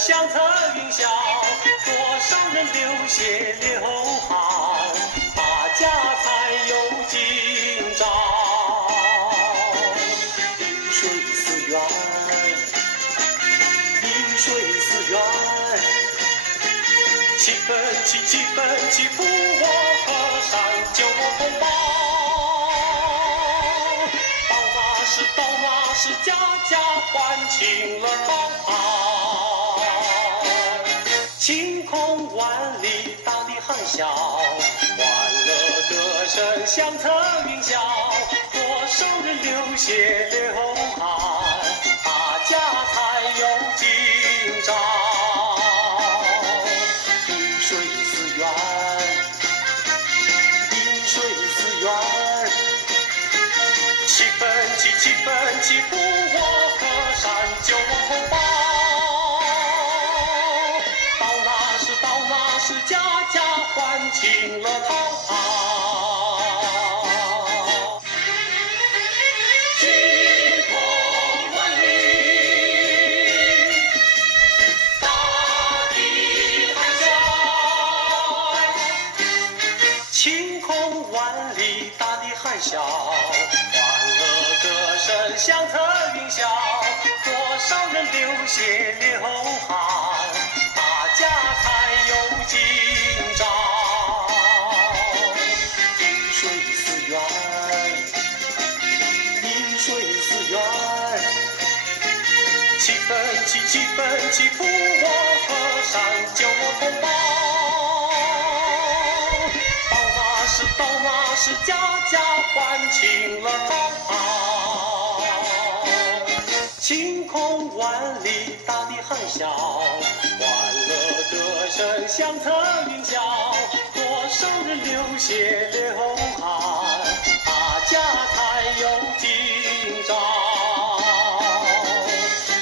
响彻云霄，多少人流血流汗，大家才有今朝。饮水思源，饮水思源，七分七，负我河山救同胞。到那时，家家欢庆了逃跑。晴空万里，大地喊晓，欢乐歌声响彻云霄，多少人流血流汗，大家才有今朝。饮水思源，饮水思源。七分七，负我河山救同胞。到那时，家家欢庆了逃跑。晴空万里，大地喊晓。晴空万里，大地喊晓。响彻云霄，多少人流血流汗，大家才有今朝。饮水思源，饮水思源，七分七，负我河山救同胞。到那时，家家欢庆了逃跑。晴空万里，大地喊晓，欢乐歌声响彻云霄，多少人流血流汗，大家才有今朝。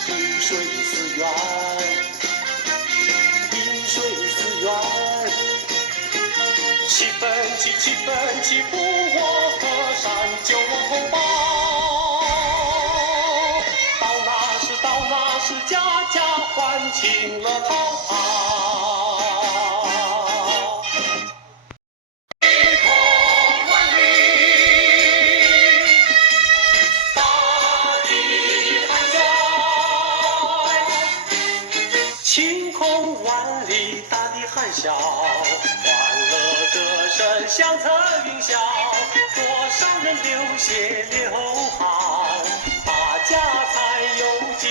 饮水思源，饮水思源，七分七，负我河山救同胞。到那时，家家欢庆了逃跑。晴空万里，大地喊晓。晴空万里，大地喊晓。欢乐歌声响彻云霄，多少人流血流汗，大家才有今